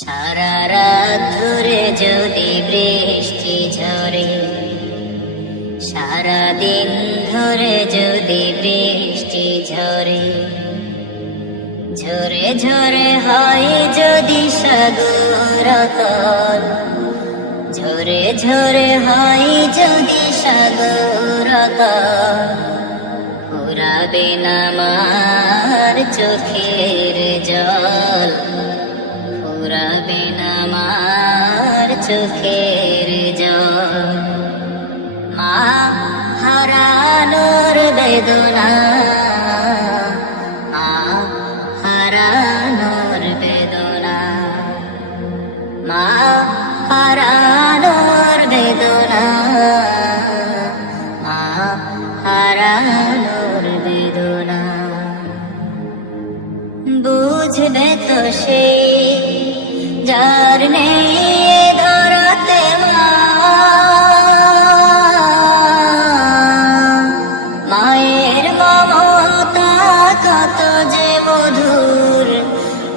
সারা রাত ধরে যদি বৃষ্টি ঝরে, সারা দিন ধরে যদি বৃষ্টি ঝরে ঝরে ঝরে হয় যদি সাগর তল, ঝরে ঝরে হয় যদি সাগর তল। ফুরাবে না আমার চোখের জল ফুরাবে না আমার চোখের জল। মা হারানোর বেদনা, মা হারানোর বেদনা, মা হারানোর বেদনা, মা হারানোর বুঝবে তো সে। যার নেই ধরাতে মায়ের মমতা কত যে মধুর,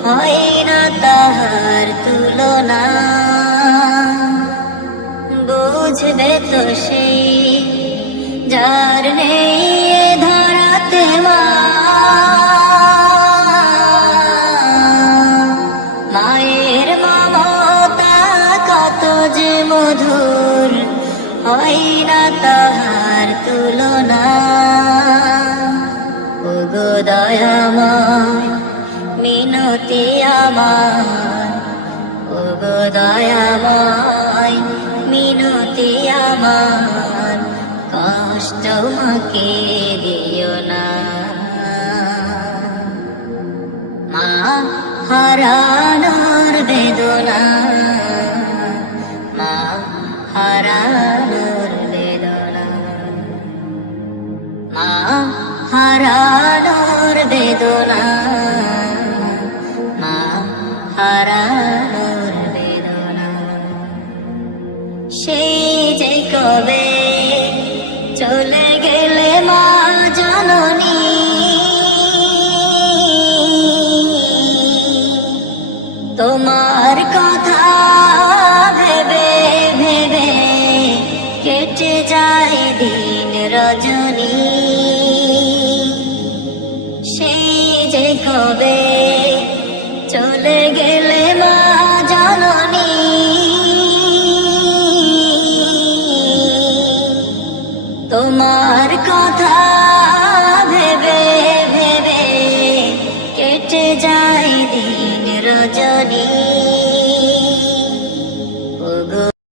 হয় না তাহার তুলনা। বুঝবে তো সে। যার নেই ধরাতে মা। তুলনা। ওগো দয়াময়, মিনতি আমার ওগো দয়াময়, মিনতি আমার কষ্ট মাকে দিও না। মা, হারানোর বেদনা হারানোর বেদনা। মা হারানোর বেদনা। সেই যে কবে চলে গেলে মা জননী? তোমার সে কবে চলে গেলে মা জননী? তোমার কথা ভেবে ভেবে কেটে যায় দিন রজনী।